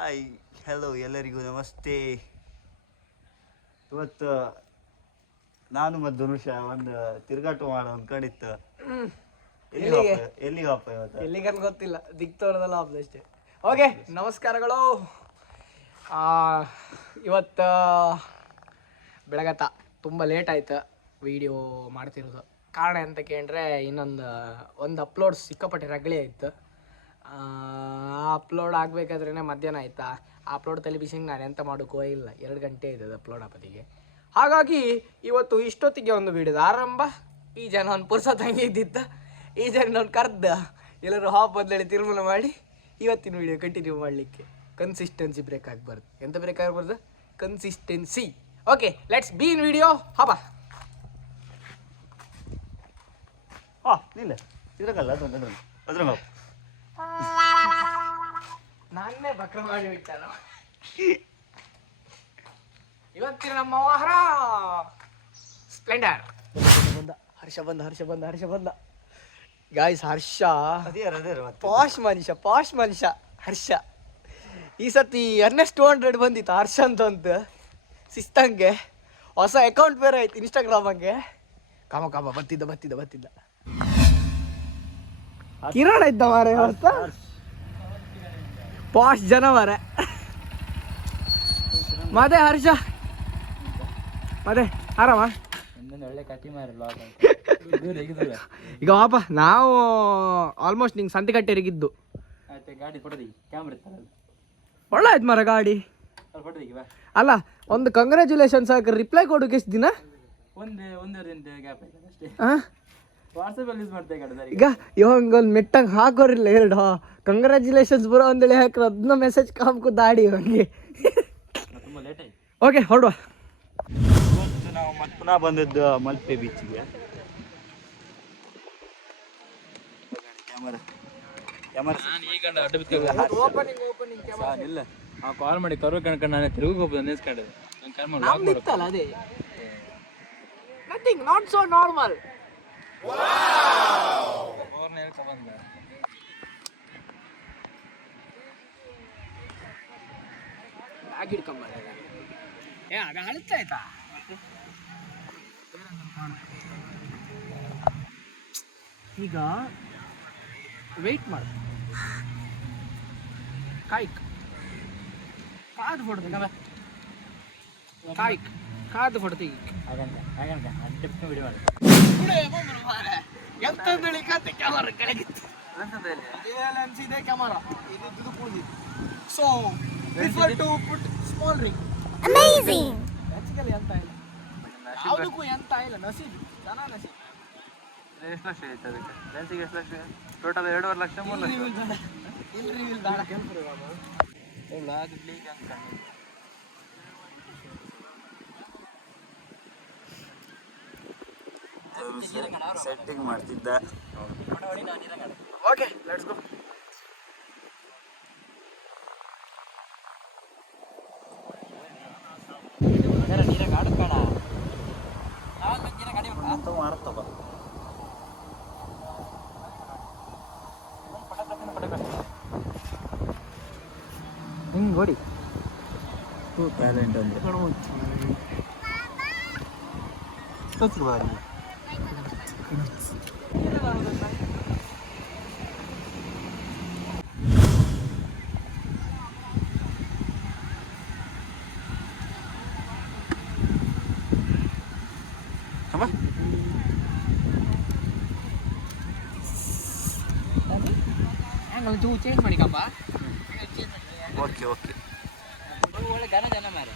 Hi hello ಎಲ್ಲರಿಗೂ ನಮಸ್ತೆ. ಇವತ್ತು ನಾನು ಮತ್ತು ಧನುಷ ಒಂದು ತಿರುಗಾಟ ಮಾಡೋ ಅಂದ್ಕೊಂಡಿತ್ತು. ಎಲ್ಲಿಗೆ ವಾಪ ಇವತ್ತು ಎಲ್ಲಿಗನ್ ಗೊತ್ತಿಲ್ಲ, ದಿಕ್ತೋರದಲ್ಲ ಅಷ್ಟೇ. ಓಕೆ, ನಮಸ್ಕಾರಗಳು. ಇವತ್ತು ಬೆಳಗತ್ತ ತುಂಬ ಲೇಟ್ ಆಯ್ತು ವಿಡಿಯೋ ಮಾಡ್ತಿರೋದು. ಕಾರಣ ಅಂತ ಕೇಳಿದ್ರೆ ಒಂದು ಅಪ್ಲೋಡ್ ಸಿಕ್ಕಾಪಟ್ಟೆ ರಗಳಿ ಆಯಿತು. ಅಪ್ಲೋಡ್ ಆಗಬೇಕಾದ್ರೇ ಮಧ್ಯಾಹ್ನ ಆಯಿತಾ. ಅಪ್ಲೋಡ್ ತಲೆಬಿಸಿಂಗ್ ನಾನು ಎಂತ ಮಾಡೋಕ್ಕೋ ಇಲ್ಲ, 2 ಗಂಟೆ ಆಯ್ತದೆ ಅಪ್ಲೋಡ್ ಆಗೋದಿಗೆ. ಹಾಗಾಗಿ ಇವತ್ತು ಇಷ್ಟೊತ್ತಿಗೆ ಒಂದು ವಿಡಿಯೋದ ಆರಂಭ. ಈ ಜನ ಒಂದು ಪುರ್ಸತ್ ಹಂಗೆ ಇದ್ದಿತ್ತು, ಈ ಜನ ಕರ್ದು ಎಲ್ಲರೂ ಹಾಪ್ ಬದಲೇಳಿ ತೀರ್ಮಾನ ಮಾಡಿ ಇವತ್ತಿನ ವಿಡಿಯೋ ಕಂಟಿನ್ಯೂ ಮಾಡಲಿಕ್ಕೆ. ಕನ್ಸಿಸ್ಟೆನ್ಸಿ ಬ್ರೇಕ್ ಆಗಬಾರ್ದು. ಎಂತ ಬ್ರೇಕ್ ಆಗಬಾರ್ದು? Consistency. Okay, let's be in video. ಹಾಪ ಇಲ್ಲ ಇದ್ರಾಗಲ್ಲ ಅದ್ರ ನಾನೇ ಬಕ್ರ ಮಾಡಿ ಬಿಟ್ಟಲ್ಲ. ಇವತ್ತಿನ ನಮ್ಮ ಆಹಾರ ಸ್ಪ್ಲೆಂಡರ್. ಹರ್ಷ ಬಂದ ಗಾಯ್ಸ್. ಹರ್ಷ ಪಾಶ್ ಮನುಷ್ಯ ಹರ್ಷ. ಈ ಸತಿ ಎರ್ನೆಸ್ಟ್ 200 ಬಂದಿತ್ತು ಹರ್ಷ ಅಂತ ಸಿಸ್ತಂಗೆ. ಹೊಸ ಅಕೌಂಟ್ ಬೇರೆ ಆಯ್ತು ಇನ್ಸ್ಟಾಗ್ರಾಮಂಗೆ. ಕಾಮ ಬತ್ತಿದ್ದ ಕಿರಣ ಇದ್ದ ಮಾರೆ ಹೊಸ ಪಾಶ್ ಜನ ಮಾರೆ. ಮತ್ತೆ ಹರ್ಷ ಮತ್ತೆ ಆರಾಮ? ಈಗ ವಾಪ ನಾವು ಆಲ್ಮೋಸ್ಟ್ ನಿಂಗೆ ಸಂತೆಕಟ್ಟೆರಿಗಿದ್ದು ಒಳ್ಳೆ ಆಯ್ತು ಮರ ಗಾಡಿ. ಅಲ್ಲ, ಒಂದು ಕಂಗ್ರ್ಯಾಚುಲೇಷನ್ಸ್ ಹಾಕಿ ರಿಪ್ಲೈ ಕೊಡೋಕೆ ಎಷ್ಟು ದಿನ? ಈಗ ಇವಂಗೊಂದು ಮೆಟ್ಟಂಗೆ ಹಾಕೋರಿಲ್ಲ 2 ಕಂಗ್ರ್ಯಾಚುಲೇಷನ್ಸ್ ಬರೋ ಒಂದೇಳಿ ಹಾಕ್ರೆ ಅದನ್ನ ಮೆಸೇಜ್ ಕಾಮ್ಕು ದಾಡಿ ಹಂಗೆ. ಓಕೆ, ಹೊರಡುವ. ಇವತ್ತು ನಾವು ಮತ್ತೆ ಪುನಃ ಬಂದದ್ದು ಮಲ್ಪೆ ಬೀಚಿಗೆ. ಇಲ್ಲ ಕಾಲ್ ಮಾಡಿ ಕರು ಕಣ್ಕೊಂಡು ನಾನೇ ತಿರುಗಿ ಹೋಗ್ಬೋದು ಅನ್ನಿಸ್ಕೊಂಡಿದ್ದೆ. ಅದೇ ನಥಿಂಗ್ ನಾಟ್ ಸೋ ನಾರ್ಮಲ್. ಈಗ ವೆಯ್ಟ್ ಮಾಡು, ಕಾದು ಫೋಟೋ ಕಾದು ಫೋಟೋ ತೆಗಿ. ಎಂತಂದೇಳಿ ಕತೆ ಕ್ಯಾಮರಾ ಕೆಳಗಿತ್ತು. ಲೆನ್ಸ್ ಇದೆ, ಕ್ಯಾಮರಾ ಇದು ಕೂಡಿದ್ದು. So prefer to put small ring. Amazing. Actually ಎಂತ ಇಲ್ಲ, ಯಾವುದಕ್ಕೂ ಎಂತ ಇಲ್ಲ. ನಸೀಬ್ ಜನ ನಸೀಬ್. ಎಷ್ಟು ಲಕ್ಷ ಆಯ್ತು ಅದಕ್ಕೆ? ಲೆನ್ಸಿಗೆ ಎಷ್ಟು ಲಕ್ಷ? ಟೋಟಲ್ 2.5 ಲಕ್ಷ 3 ಲಕ್ಷ. ಇಲ್ರಿ ಬೇಡ ಸೆಟ್ಟಿಂಗ್ ಮಾಡ್ತಿದ್ದ. Okay, let's go. ಮಾರುತ್ತಪ್ಪ ಹಿಂಗೆ ನೋಡಿ ಟ್ಯಾಲೆಂಟ್ ಅಂದ್ರೆ ಬಾರಿ. ಚೂ ಚೇಂಜ್ ಮಾಡಿಕಪ್ಪ. ಓಕೆ ಒಳ್ಳೆ ಜನ ಮಾರೆ.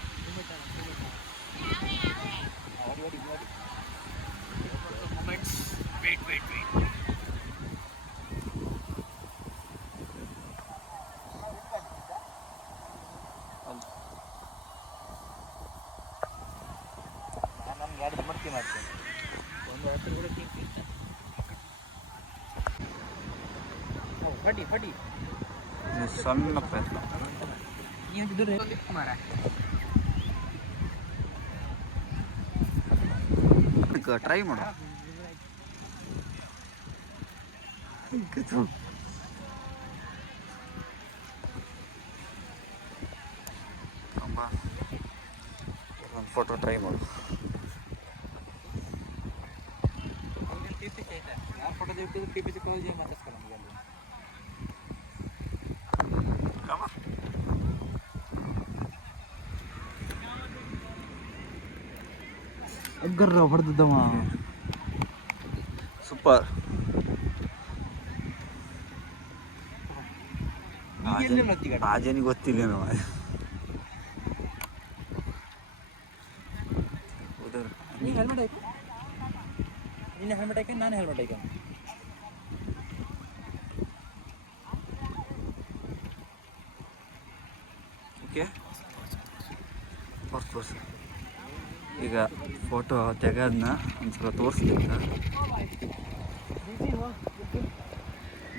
ನಾನು ಗಾಡಿ ಸಮರ್ಥಿ ಮಾಡ್ತೇನೆ. ಒಂದು ಹತ್ತು ಕೂಡ ತಿಂತೀನಿ. ಫಟಿ ಸಣ್ಣ ಪ್ರಯತ್ನ ಟ್ರೈ ಮಾಡು. ಫೋಟೋ ಟ್ರೈ ಮಾಡು. ಯಾರು ಫೋಟೋ ತೆಗಿತಿದ್ರು PPC ಕಾಲೇಜಿಗೆ ಮಾತಾಡ್ಸ್ತಾರೆ ನಮಗೆ. ಅಗ್ಗರ್ರ ಹೊಡೆದದ್ದಮ್ಮ. ಸೂಪರ್. ರಾಜನಿಗೆ ಗೊತ್ತಿಲ್ಲ ನಾವು. ನೀನು ಹೆಲ್ಮೆಟ್ ಹಾಕಿ, ನೀನು ಹೆಲ್ಮೆಟ್ ಹಾಕಿ, ನಾನು ಹೆಲ್ಮೆಟ್ ಹಾಕಿ. ಓಕೆ, ತೋರಿಸು. ಈಗ ಫೋಟೋ ತೆಗೆದನ್ನ ಒಂದ್ಸಲ ತೋರಿಸ್ತೀನಿ ಸರ್.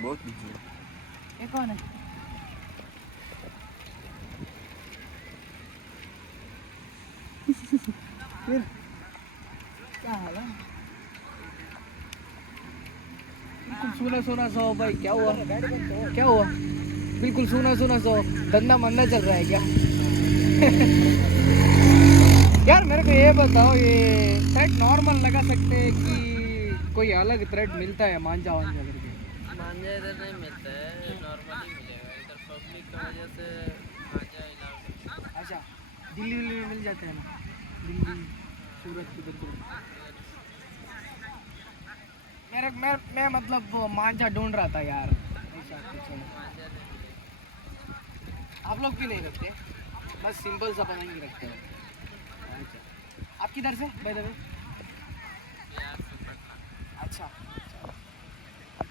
ಬಹುತ್ ಬಿಜಿ. सूना सूना सो भाई, क्या हुआ? क्या हुआ? बिल्कुल सूना सूना सो. धंधा मंदा चल रहा है क्या? यार मेरे को ये बताओ, ये थ्रेड नॉर्मल लगा सकते हैं कि कोई अलग थ्रेड मिलता है मांझा वांझा करके? मांझा इधर नहीं मिलता है, नॉर्मली मिलेगा इधर पब्लिक की वजह से मांझा इलाज. अच्छा, दिल्ली में मिल जाते हैं ना? दिल्ली, सूरत इधर को. मैं मतलब मांझा ढूंढ रहा था यार. ऐसा कुछ है. आप लोग भी नहीं रखते? बस सिंपल सा पतंग रखते हैं. अच्छा, आप किधर से बाय द वे? अच्छा,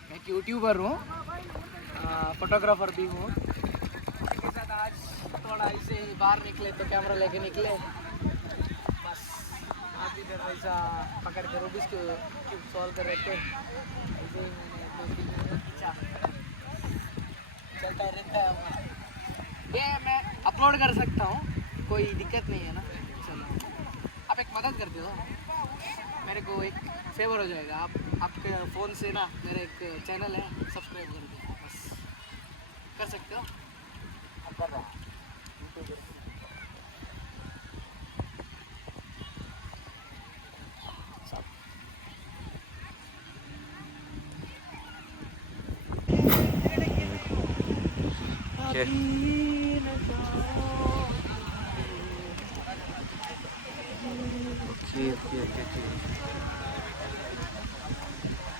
मैं एक यूट्यूबर हूँ, फोटोग्राफर भी हूँ. के साथ आज थोड़ा ऐसे बाहर निकले तो कैमरा लेके निकले. बस आप इधर वैसा पकड़ के रूबिक्स क्यूब सॉल्व कर रहे थे. ऐसे ही मैंने 2-3 मिनट खींचा. चलता रहता है. ये मैं अपलोड कर सकता हूँ, कोई दिक्कत नहीं है ना? चलो, आप एक मदद कर दो, मेरे को एक फेवर हो जाएगा. आप आपके फ़ोन से ना मेरा एक चैनल है, सब्सक्राइब कर दो. बस कर सकते हो? आप कर रहा हूँ. ಓಕೆ,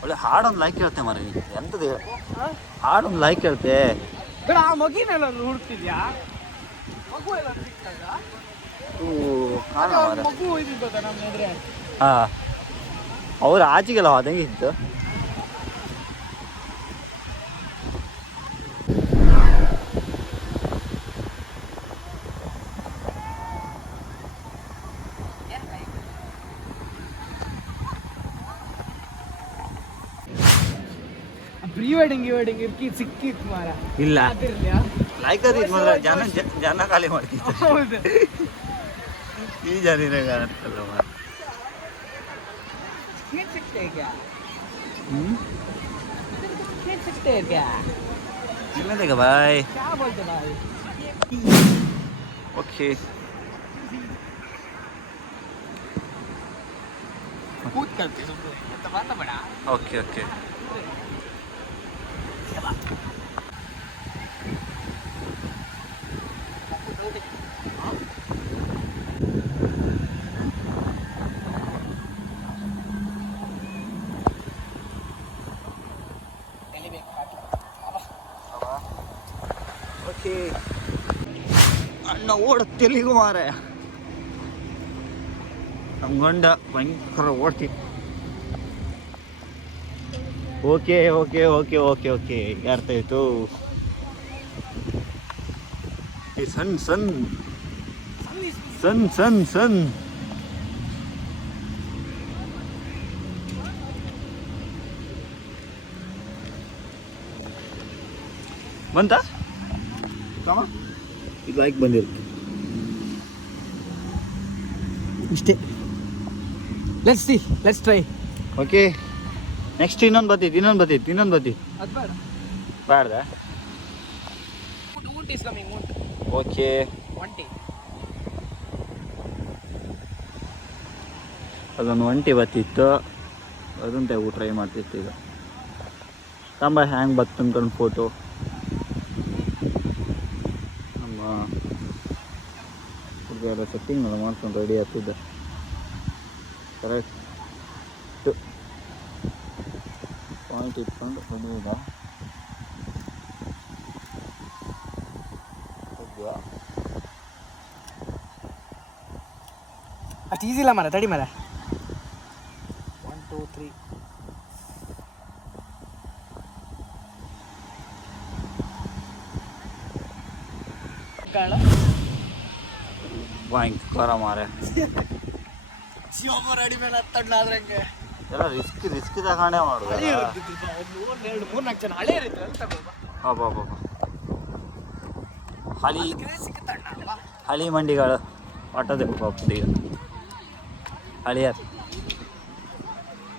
ಒಳ್ಳೆ ಹಾಡೊಂದು ಲೈಕ್ ಹೇಳ್ತೆ ಮರಿ. ಎಂಥದ್ದು ಹಾಡೊಂದು ಲೈಕ್ ಹೇಳ್ತೆ. ಬೇಡ, ಆ ಮಗಿನೆಲ್ಲ ಹುಡುಕ್ತಿದ್ಯಾ? ಮಗು ಎಲ್ಲ ಸಿಗ್ತದ? ಮಗು ಹೋಯ್ತಿದ್ದ ನಮ್ಮ ಎದುರೆ. ಹಾಂ, ಅವ್ರು ಆಚೆಗೆಲ್ಲ ಹೋದಂಗೆ ಇತ್ತು. ಪ್ರೀ ವೆಡ್ಡಿಂಗ್ ಇರ್ಕಿ ಸಿಕ್ಕಿತ್ತು ಮಾರ. ಇಲ್ಲ, ಅದಿರ್ಲಿಯಾ? ಲೈಕ್ ಅದಿತ್ತು ಮಾತ್ರ. ಜನ ಖಾಲಿ ಮಾಡ್ತಿತ್ತು. ಹೌದು, ಈ ಜನ ಕಾಣುತ್ತಲ್ಲ ಮಾರ. खींच सकते हैं क्या? ಹ್ಞೂ, खींच सकते हैं क्या? ಚಿನ್ನದೇಗ ಬಾಯ್. क्या बोलते भाई? ಓಕೆ, कूद करते तुम लोग तो बात बड़ा. Okay okay. ಓಕೆ, ಅಣ್ಣ ಓಡುತ್ತಿಲ್ಲಿಗೂ ಮಾರ. ನಮ್ಮ ಗಂಡ ಭಯಂಕರ ಓಡ್ತಿತ್ತು. Okay okay okay okay okay, ಅರ್ಥ ಆಯಿತು. ಸನ್ ಸನ್ ಸನ್ ಸನ್ ಸನ್ ಬಂತ ಇದು ಲೈಕ್ ಬಂದಿರುತ್ತೆ ಇಷ್ಟೇ. Let's try. ಓಕೆ, ನೆಕ್ಸ್ಟ್ ಇನ್ನೊಂದು ಬರ್ತೈತಿ. ಅದು ಬೇಡ. ಬೇಡ್ದ? ಊಟ ಇಸ್ ಕಮಿಂಗ್. ಓಕೆ, ಒಂಟಿ ಅದೊಂದು ಒಂಟಿ ಬತ್ತಿತ್ತು, ಅದನ್ನು ತೆಗೂ ಟ್ರೈ ಮಾಡ್ತಿತ್ತು. ಈಗ ತುಂಬ ಹ್ಯಾಂಗ್ ಬತ್ತು ಅಂದ್ಕೊಂಡು ಫೋಟೋ ನಮ್ಮ ಹುಡುಗಿಯರ ಸೆಟ್ಟಿಂಗ್ ಮಾಡ್ಕೊಂಡು ರೆಡಿ ಆಗ್ತಿದ್ದೆ. ಕರೆಕ್ಟ್ ಪಾಯಿಂಟ್ ಇಟ್ಕೊಂಡು ಬಂದಿದ್ದ. ಅಷ್ಟು ಈಸಿ ಇಲ್ಲ ಮರ, ತಡಿ ಮರ. 1 2 3 ಭಯಂಕರ ಮಾರೆ. ಅಡಿ ಮೇಲೆ ಹತ್ತಡ್ಲಾದ್ರೆ ಹಂಗೆ ಎಲ್ಲ ರಿಸ್ಕ್ ತಗೊಂಡೇ ಮಾಡೋದು. 3-4 ಜನ ಹಳೆ ಇರುತ್ತೆ ಅಂತ ಹಳಿ ಮಂಡಿಗಳು ಆಟೋದೆ ಈಗ ಹಳಿಯಾರ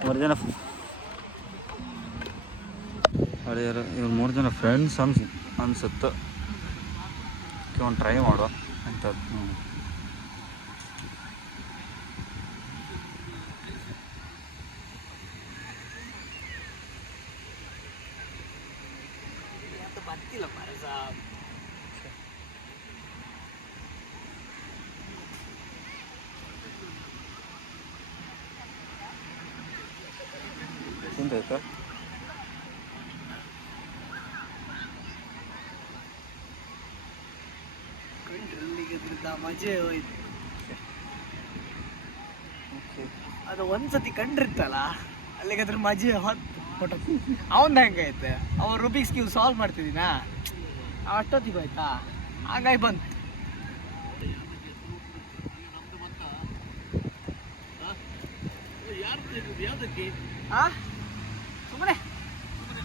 3 ಜನ ಹಳಿಯರು. ಇವ್ರು 3 ಜನ ಫ್ರೆಂಡ್ಸ್ ಅನ್ಸುತ್ತೆ. ಒಂದು ಟ್ರೈ ಮಾಡುವ ಅಂಥದ್ದು. ಬರ್ತಿಲ್ಲ ಮರ ತಿಂತಾಯ್ತಾ? ಮಜೆ ಹೋಯ್ತು. ಅದು ಒಂದ್ಸತಿ ಕಂಡಿರ್ತಲ್ಲ ಅಲ್ಲಿಗೆ ಅದ್ರ ಮಜೆ ಫೋಟೋ ಅವನ್ ಹೆಂಗೈತೆ. ಅವ್ರು ರುಬಿಕ್ಸ್ ಕ್ಯೂಬ್ ಸಾಲ್ವ್ ಮಾಡ್ತಿದ್ದೀನಾ, ಅಷ್ಟೊತ್ತಿಗೆ ಹೋಯ್ತಾ, ಹಾಗಾಗಿ ಬಂತು. ಸುಮ್ಮನೆ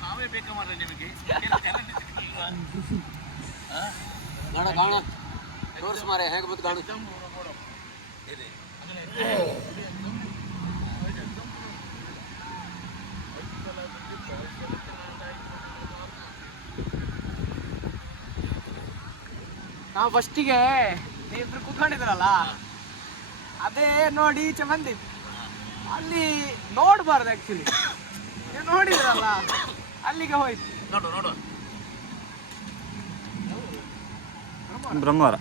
ನಾವೇ ಬೇಕಾ ಮಾಡ್ರೆ ನಿಮಗೆ ತೋರ್ಸ್ ಮಾರೆ ಹೇಗೆ ಬಂತು ಕಾಣು. ನಾವು ಫಸ್ಟಿಗೆ ನೀವಿಬ್ರು ಕೂತ್ಕೊಂಡಿದ್ರಲ್ಲ, ಅದೇ ನೋಡಿ ಬಂದಿದ್ದು. ಅಲ್ಲಿ ನೋಡ್ಬಾರ್ದು ಆ್ಯಕ್ಚುಲಿ, ನೀವು ನೋಡಿದ್ರಲ್ಲ ಅಲ್ಲಿಗೆ ಹೋಯ್ತು. ನೋಡು ಬ್ರಹ್ಮವಾರ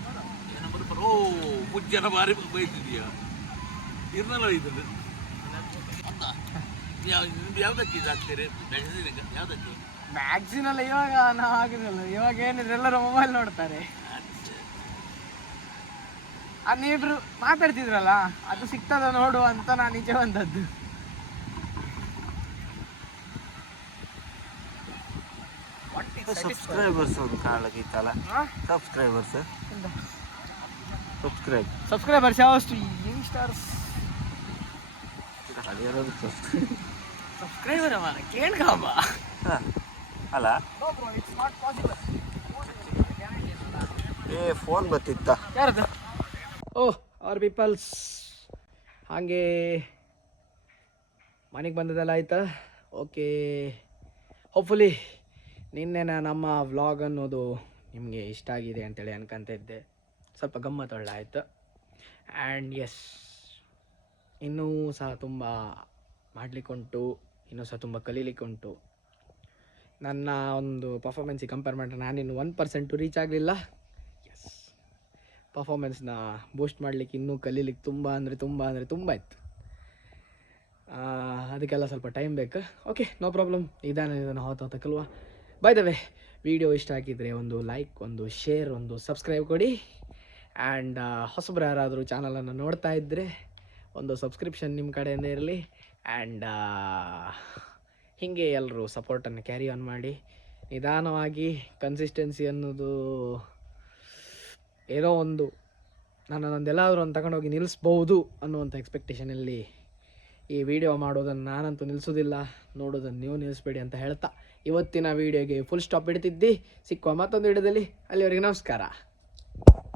ಮುಜ್ಜನ ಬಾರಿ ಬೈತಿದೀಯ ಇರ್ನಲ್ಲ ಇದು ಯಾವ್ದಕ್ಕೆ ಇದಾಗ್ತೀರಿ ಯಾವ್ದಕ್ಕೆ ಮ್ಯಾಗ್ಝಿನ್ ಅಲ್ಲ. ಇವಾಗ ನಾವು ಆಗಿರಲ್ಲ, ಇವಾಗ ಏನಿದೆ ಎಲ್ಲರೂ ಮೊಬೈಲ್ ನೋಡ್ತಾರೆ. ಅದು ನೀವಿಬ್ರು ಮಾತಾಡ್ತಿದ್ರಲ್ಲ, ಅದು ಸಿಗ್ತದ ನೋಡು ಅಂತ ನಾನು ನಿಜ ಬಂದದ್ದು. ಸಬ್ಸ್ಕ್ರೈಬರ್ಸ್ ಒಂದು ಕಾಣಲಾಗಿತ್ತಲ್ಲ, ಸಬ್ಸ್ಕ್ರೈಬರ್ಸ್ ಯಾವಷ್ಟು ಯಂಗ್ಸ್ಟರ್ಸ್ ಸಬ್ಸ್ಕ್ರೈಬರ್ ಅವ ಕೇಳ್ಕಮ್ಮ ಅಲ್ಲ. ಫೋನ್ ಬರ್ತಿತ್ತ ಯಾರದು? ಓಹ್ ಅವರ್ ಪೀಪಲ್ಸ್. ಹಾಗೆ ಮನೆಗೆ ಬಂದದೆಲ್ಲ ಆಯ್ತಾ? ಓಕೆ, ಹೋಪ್ಫುಲಿ ನಿನ್ನೆ ನಮ್ಮ ವ್ಲಾಗ್ ಅನ್ನೋದು ನಿಮಗೆ ಇಷ್ಟ ಆಗಿದೆ ಅಂತೇಳಿ ಅನ್ಕೊಂತ ಇದ್ದೆ. ಸ್ವಲ್ಪ ಗಮ್ಮತ್ತೊಳ್ಳೆ ಆಯಿತು. ಆ್ಯಂಡ್ ಎಸ್, ಇನ್ನೂ ಸಹ ತುಂಬ ಮಾಡಲಿಕ್ಕುಂಟು, ಇನ್ನೂ ಸಹ ತುಂಬ ಕಲೀಲಿಕ್ಕುಂಟು. ನನ್ನ ಒಂದು ಪರ್ಫಾರ್ಮೆನ್ಸಿಗೆ ಕಂಪೇರ್ ಮಾಡಿದ್ರೆ ನಾನಿನ್ನು 1% ರೀಚ್ ಆಗಲಿಲ್ಲ. ಎಸ್, ಪರ್ಫಾರ್ಮೆನ್ಸ್ನ ಬೂಸ್ಟ್ ಮಾಡಲಿಕ್ಕೆ ಇನ್ನೂ ಕಲೀಲಿಕ್ಕೆ ತುಂಬ ಇತ್ತು. ಅದಕ್ಕೆಲ್ಲ ಸ್ವಲ್ಪ ಟೈಮ್ ಬೇಕು. Okay, no problem. ಇದನ್ನು ಹೊತ್ತ ಕಲ್ವಾ. ಬೈ ದ ವೇ, ವಿಡಿಯೋ ಇಷ್ಟ ಆಗಿದ್ದರೆ ಒಂದು ಲೈಕ್, ಒಂದು ಶೇರ್, ಒಂದು ಸಬ್ಸ್ಕ್ರೈಬ್ ಕೊಡಿ. ಆ್ಯಂಡ್ ಹೊಸಬ್ರು ಯಾರಾದರೂ ಚಾನಲನ್ನು ನೋಡ್ತಾ ಇದ್ದರೆ ಒಂದು ಸಬ್ಸ್ಕ್ರಿಪ್ಷನ್ ನಿಮ್ಮ ಕಡೆಯಿಂದ ಇರಲಿ. ಆ್ಯಂಡ್ ಹೀಗೆ ಎಲ್ಲರೂ ಸಪೋರ್ಟನ್ನು ಕ್ಯಾರಿ ಆನ್ ಮಾಡಿ. ನಿಧಾನವಾಗಿ ಕನ್ಸಿಸ್ಟೆನ್ಸಿ ಅನ್ನೋದು ಏನೋ ಒಂದು ನನ್ನೊಂದೆಲ್ಲಾದರೂ ಒಂದು ತಗೊಂಡೋಗಿ ನಿಲ್ಲಿಸ್ಬೋದು ಅನ್ನುವಂಥ ಎಕ್ಸ್ಪೆಕ್ಟೇಷನಲ್ಲಿ ಈ ವಿಡಿಯೋ ಮಾಡೋದನ್ನು ನಾನಂತೂ ನಿಲ್ಲಿಸೋದಿಲ್ಲ. ನೋಡೋದನ್ನು ನೀವು ನಿಲ್ಲಿಸ್ಬೇಡಿ ಅಂತ ಹೇಳ್ತಾ ಇವತ್ತಿನ ವೀಡಿಯೋಗೆ ಫುಲ್ ಸ್ಟಾಪ್ ಇಡ್ತಿದ್ದಿ. ಸಿಕ್ಕುವ ಮತ್ತೊಂದು ವಿಡಿಯೋದಲ್ಲಿ. ಅಲ್ಲಿವರೆಗೆ ನಮಸ್ಕಾರ.